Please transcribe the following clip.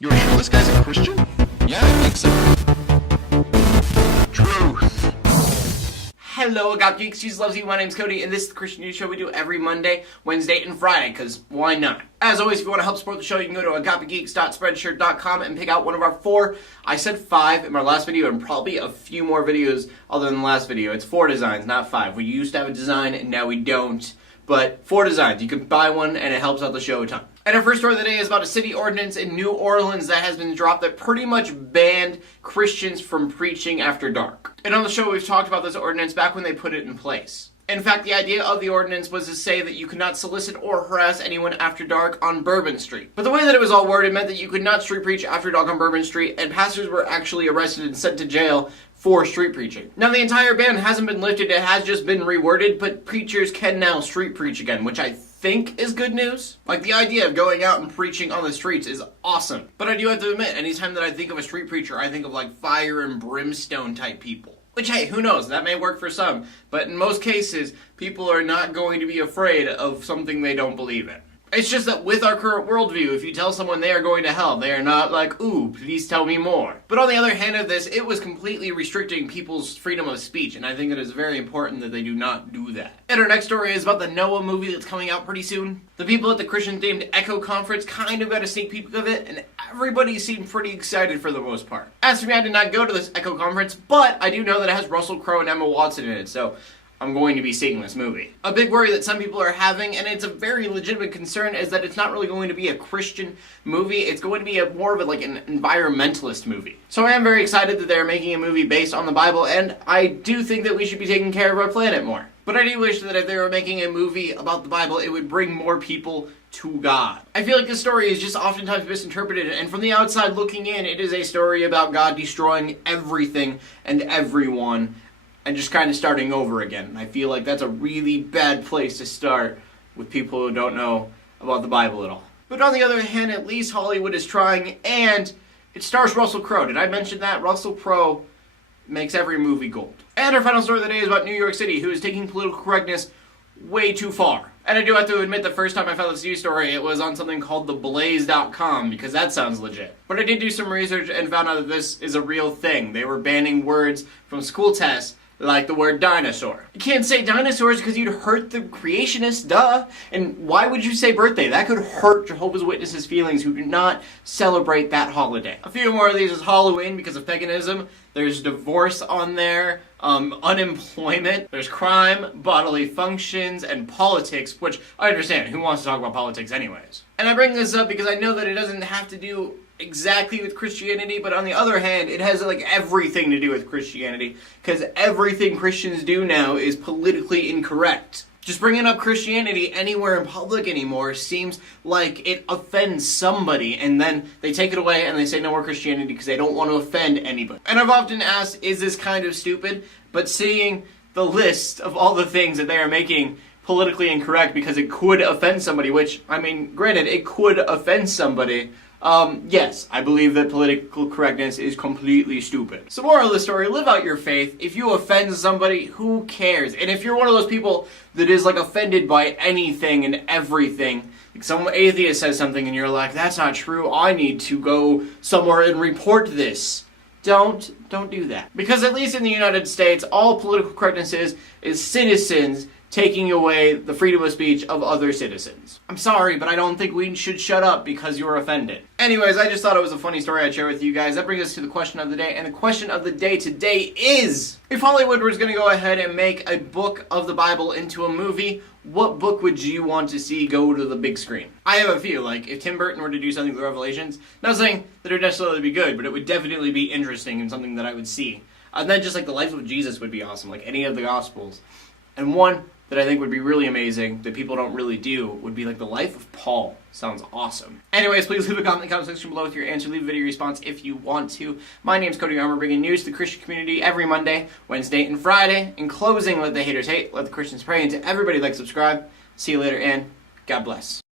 You're sure this guy's a Christian? Yeah, I think so. Truth. Hello, Agape Geeks, Jesus loves you. My name's Cody, and this is the Christian News Show we do every Monday, Wednesday, and Friday, because why not? As always, if you want to help support the show, you can go to agapegeeks.spreadshirt.com and pick out one of our 4, I said 5 in my last video, and probably a few more videos other than the last video. It's 4 designs, not 5. We used to have a design, and now we don't. But 4 designs. You can buy one, and it helps out the show a ton. And our first story of the day is about a city ordinance in New Orleans that has been dropped that pretty much banned Christians from preaching after dark. And on the show, we've talked about this ordinance back when they put it in place. In fact, the idea of the ordinance was to say that you could not solicit or harass anyone after dark on Bourbon Street. But the way that it was all worded meant that you could not street preach after dark on Bourbon Street, and pastors were actually arrested and sent to jail for street preaching. Now, the entire ban hasn't been lifted, it has just been reworded, but preachers can now street preach again, which I think is good news. Like, the idea of going out and preaching on the streets is awesome. But I do have to admit, anytime that I think of a street preacher, I think of like fire and brimstone type people. Which, hey, who knows, that may work for some, but in most cases, people are not going to be afraid of something they don't believe in. It's just that with our current worldview, if you tell someone they are going to hell, they are not like, ooh, please tell me more. But on the other hand of this, it was completely restricting people's freedom of speech, and I think it is very important that they do not do that. And our next story is about the Noah movie that's coming out pretty soon. The people at the Christian-themed Echo Conference kind of got a sneak peek of it, and everybody seemed pretty excited for the most part. As for me, I did not go to this Echo Conference, but I do know that it has Russell Crowe and Emma Watson in it, so I'm going to be seeing this movie. A big worry that some people are having, and it's a very legitimate concern, is that it's not really going to be a Christian movie. It's going to be more of an environmentalist movie. So I am very excited that they're making a movie based on the Bible, and I do think that we should be taking care of our planet more. But I do wish that if they were making a movie about the Bible, it would bring more people to God. I feel like this story is just oftentimes misinterpreted, and from the outside looking in, it is a story about God destroying everything and everyone, and just kind of starting over again. And I feel like that's a really bad place to start with people who don't know about the Bible at all. But on the other hand, at least Hollywood is trying, and it stars Russell Crowe. Did I mention that? Russell Crowe makes every movie gold. And our final story of the day is about New York City, who is taking political correctness way too far. And I do have to admit, the first time I found this news story, it was on something called theblaze.com, because that sounds legit. But I did do some research and found out that this is a real thing. They were banning words from school tests, like the word dinosaur. You can't say dinosaurs because you'd hurt the creationists, duh. And why would you say birthday? That could hurt Jehovah's Witnesses' feelings who do not celebrate that holiday. A few more of these is Halloween because of paganism. There's divorce on there, unemployment, there's crime, bodily functions, and politics, which I understand. Who wants to talk about politics anyways? And I bring this up because I know that it doesn't have to do exactly with Christianity, but on the other hand, it has like everything to do with Christianity, because everything Christians do now is politically incorrect. Just bringing up Christianity anywhere in public anymore seems like it offends somebody, and then they take it away and they say no more Christianity because they don't want to offend anybody. And I've often asked, is this kind of stupid? But seeing the list of all the things that they are making politically incorrect because it could offend somebody, which, I mean, granted, it could offend somebody. Yes, I believe that political correctness is completely stupid. So moral of the story, live out your faith. If you offend somebody, who cares? And if you're one of those people that is like offended by anything and everything, like some atheist says something and you're like, that's not true, I need to go somewhere and report this. Don't do that. Because at least in the United States, all political correctness is citizens taking away the freedom of speech of other citizens. I'm sorry, but I don't think we should shut up because you're offended. Anyways, I just thought it was a funny story I'd share with you guys. That brings us to the question of the day, and the question of the day today is, if Hollywood was going to go ahead and make a book of the Bible into a movie, what book would you want to see go to the big screen? I have a few, like if Tim Burton were to do something with Revelations, not saying that it would necessarily be good, but it would definitely be interesting and something that I would see. And then just like the life of Jesus would be awesome, like any of the Gospels. And one that I think would be really amazing, that people don't really do, would be like the life of Paul. Sounds awesome. Anyways, please leave a comment in the comment section below with your answer. Leave a video response if you want to. My name's Cody, and we're bringing news to the Christian community every Monday, Wednesday, and Friday. In closing, let the haters hate, let the Christians pray, and to everybody like, subscribe. See you later, and God bless.